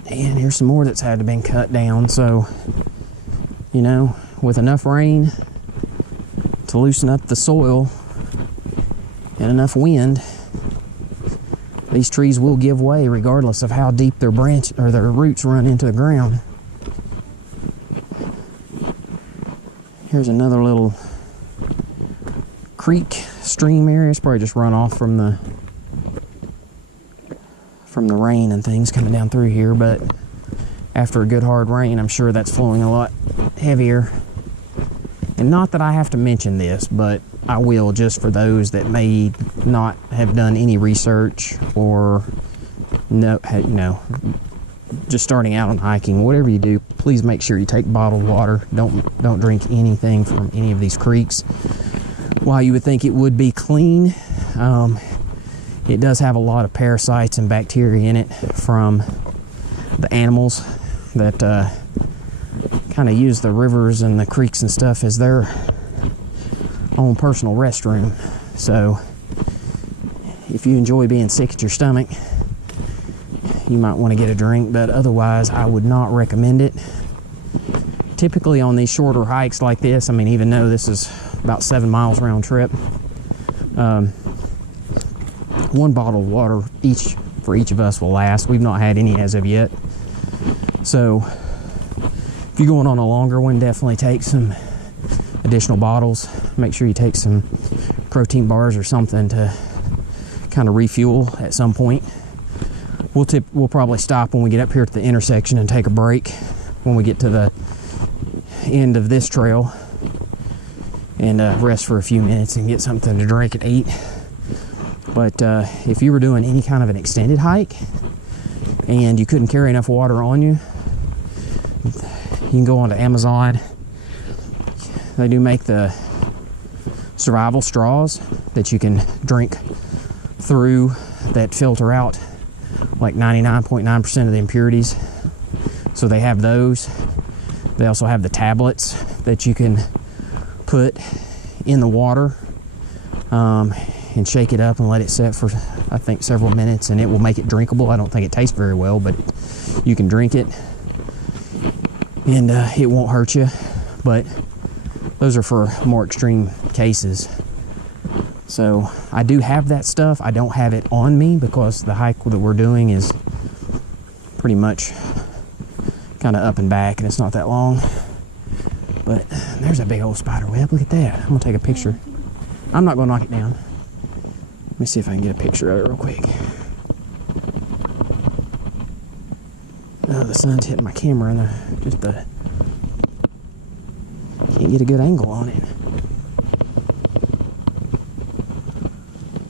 And here's some more that's had to been cut down. So, you know, with enough rain to loosen up the soil and enough wind, these trees will give way regardless of how deep their their roots run into the ground. Here's another little creek, stream area. It's probably just run off from the rain and things coming down through here, but after a good hard rain, I'm sure that's flowing a lot heavier. And not that I have to mention this, but I will, just for those that may not have done any research or just starting out on hiking. Whatever you do, please make sure you take bottled water. Don't drink anything from any of these creeks. While you would think it would be clean, it does have a lot of parasites and bacteria in it from the animals that kind of use the rivers and the creeks and stuff as their own personal restroom. So if you enjoy being sick at your stomach, you might want to get a drink, but otherwise I would not recommend it. Typically on these shorter hikes like this, I mean, even though this is about 7 miles round trip, 1 bottle of water for each of us will last. We've not had any as of yet. So if you're going on a longer one, definitely take some additional bottles. Make sure you take some protein bars or something to kind of refuel at some point. We'll probably stop when we get up here to the intersection and take a break when we get to the end of this trail and rest for a few minutes and get something to drink and eat. But if you were doing any kind of an extended hike and you couldn't carry enough water on you, you can go onto Amazon. They do make the survival straws that you can drink through that filter out like 99.9% of the impurities. So they have those. They also have the tablets that you can put in the water and shake it up and let it set for, I think, several minutes, and it will make it drinkable. I don't think it tastes very well, but you can drink it and it won't hurt you. But those are for more extreme cases. So I do have that stuff. I don't have it on me because the hike that we're doing is pretty much kind of up and back, and it's not that long. But there's a big old spider web. Look at that. I'm gonna take a picture. I'm not gonna knock it down. Let me see if I can get a picture of it real quick. Oh, the sun's hitting my camera and just the Can't get a good angle on it.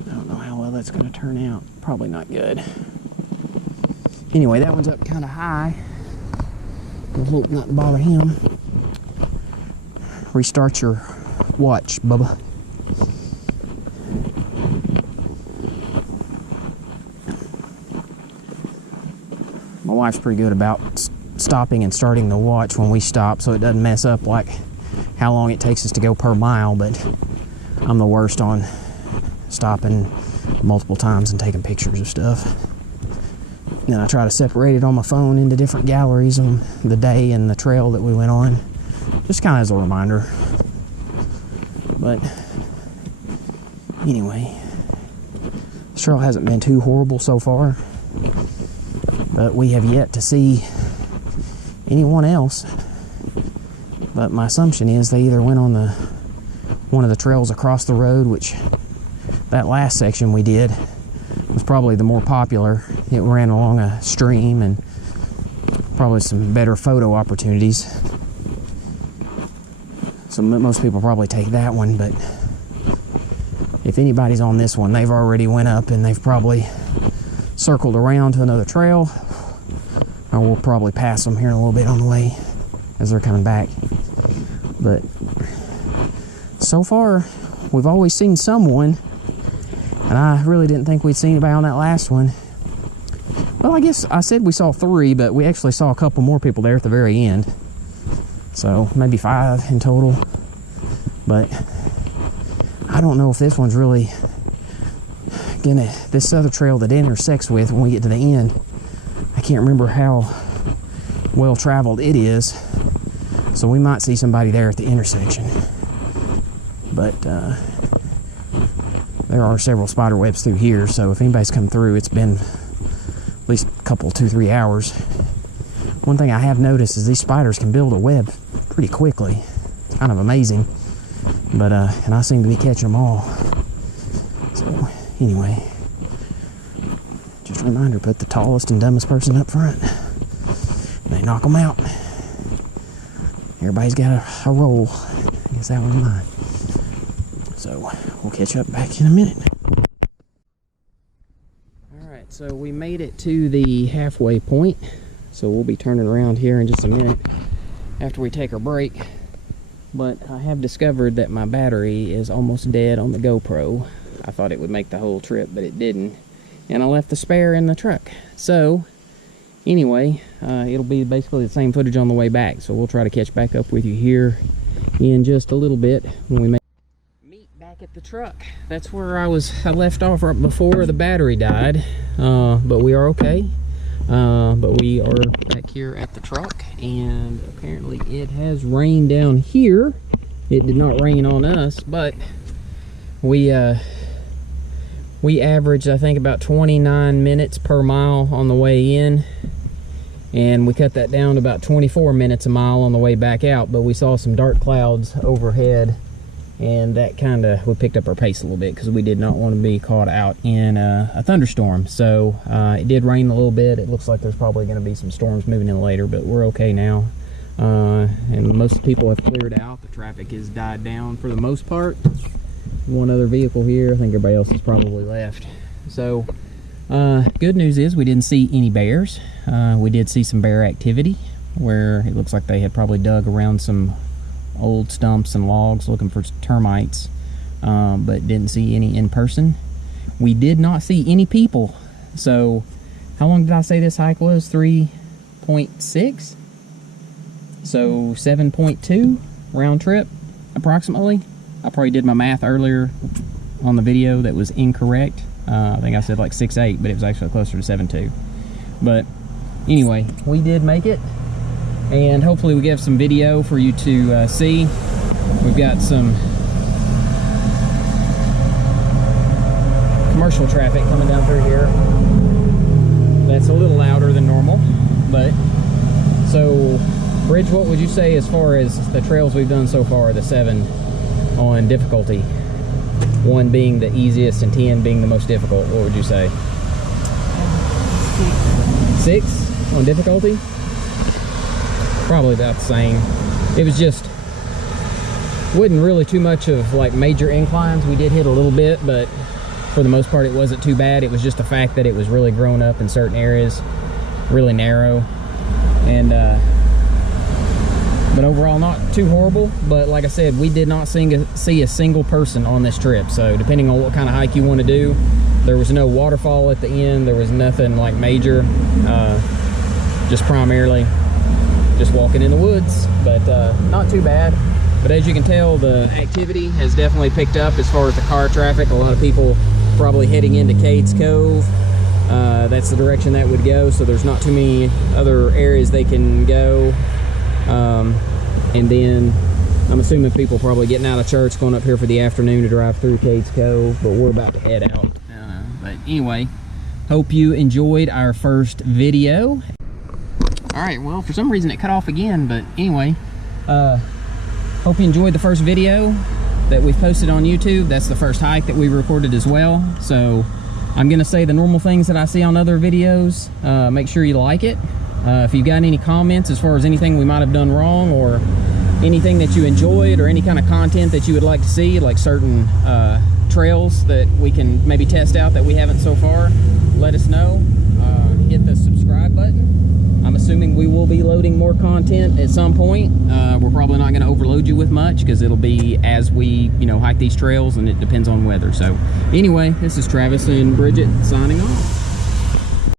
I don't know how well that's going to turn out. Probably not good. Anyway, that one's up kind of high. We'll hope not to bother him. Restart your watch, Bubba. My wife's pretty good about stopping and starting the watch when we stop, so it doesn't mess up like how long it takes us to go per mile, but I'm the worst on stopping multiple times and taking pictures of stuff. Then I try to separate it on my phone into different galleries on the day and the trail that we went on, just kind of as a reminder. But anyway, the trail hasn't been too horrible so far, but we have yet to see anyone else. But my assumption is they either went on one of the trails across the road, which that last section we did was probably the more popular. It ran along a stream and probably some better photo opportunities. So most people probably take that one, but if anybody's on this one, they've already went up and they've probably circled around to another trail, or we'll probably pass them here in a little bit on the way as they're coming back. But so far, we've always seen someone, and I really didn't think we'd seen anybody on that last one. Well, I guess I said we saw 3, but we actually saw a couple more people there at the very end. So maybe 5 in total. But I don't know if this one's really gonna, this other trail that it intersects with when we get to the end, I can't remember how well traveled it is. So we might see somebody there at the intersection. But there are several spider webs through here, so if anybody's come through, it's been at least a couple, 2-3 hours. One thing I have noticed is these spiders can build a web pretty quickly. It's kind of amazing. But and I seem to be catching them all. So anyway, just a reminder, put the tallest and dumbest person up front. They knock them out. Everybody's got a roll. I guess that was mine. So we'll catch up back in a minute. Alright, so we made it to the halfway point. So we'll be turning around here in just a minute after we take our break. But I have discovered that my battery is almost dead on the GoPro. I thought it would make the whole trip, but it didn't. And I left the spare in the truck. So anyway, it'll be basically the same footage on the way back. So we'll try to catch back up with you here in just a little bit when we meet back at the truck. That's where I left off right before the battery died. But we are okay. But we are back here at the truck, and apparently it has rained down here. It did not rain on us, but we averaged, I think, about 29 minutes per mile on the way in, and we cut that down to about 24 minutes a mile on the way back out. But we saw some dark clouds overhead, and that we picked up our pace a little bit because we did not want to be caught out in a thunderstorm. So it did rain a little bit. It looks like there's probably going to be some storms moving in later, but we're okay now. And most people have cleared out. The traffic has died down for the most part. One other vehicle here. I think everybody else has probably left. So good news is we didn't see any bears. We did see some bear activity where it looks like they had probably dug around some old stumps and logs looking for termites, but didn't see any in person. We did not see any people. So how long did I say this hike was? 3.6, so 7.2 round trip approximately. I probably did my math earlier on the video that was incorrect. I think I said like 6.8, but it was actually closer to 7.2. But anyway, we did make it, and hopefully we have some video for you to see. We've got some commercial traffic coming down through here. That's a little louder than normal, but so Bridge, what would you say as far as the trails we've done so far, the 7 on difficulty? 1 being the easiest and 10 being the most difficult. What would you say? 6 on difficulty? Probably about the same. It was just wasn't really too much of like major inclines. We did hit a little bit, but for the most part it wasn't too bad. It was just the fact that it was really grown up in certain areas, really narrow, and but overall not too horrible. But like I said, we did not see a single person on this trip, so depending on what kind of hike you want to do, there was no waterfall at the end, there was nothing like major, just primarily just walking in the woods, but not too bad. But as you can tell, the activity has definitely picked up as far as the car traffic. A lot of people probably heading into Cades Cove. That's the direction that would go, so there's not too many other areas they can go. And then I'm assuming people probably getting out of church, going up here for the afternoon to drive through Cades Cove, but we're about to head out. But anyway, hope you enjoyed our first video. All right, well, for some reason it cut off again, but anyway, hope you enjoyed the first video that we've posted on YouTube. That's the first hike that we recorded as well. So I'm gonna say the normal things that I see on other videos. Make sure you like it. If you've got any comments as far as anything we might have done wrong, or anything that you enjoyed, or any kind of content that you would like to see, like certain trails that we can maybe test out that we haven't so far, let us know. Hit the subscribe button. I'm assuming we will be loading more content at some point. We're probably not going to overload you with much, because it'll be as we, hike these trails, and it depends on weather. So anyway, this is Travis and Bridget signing off.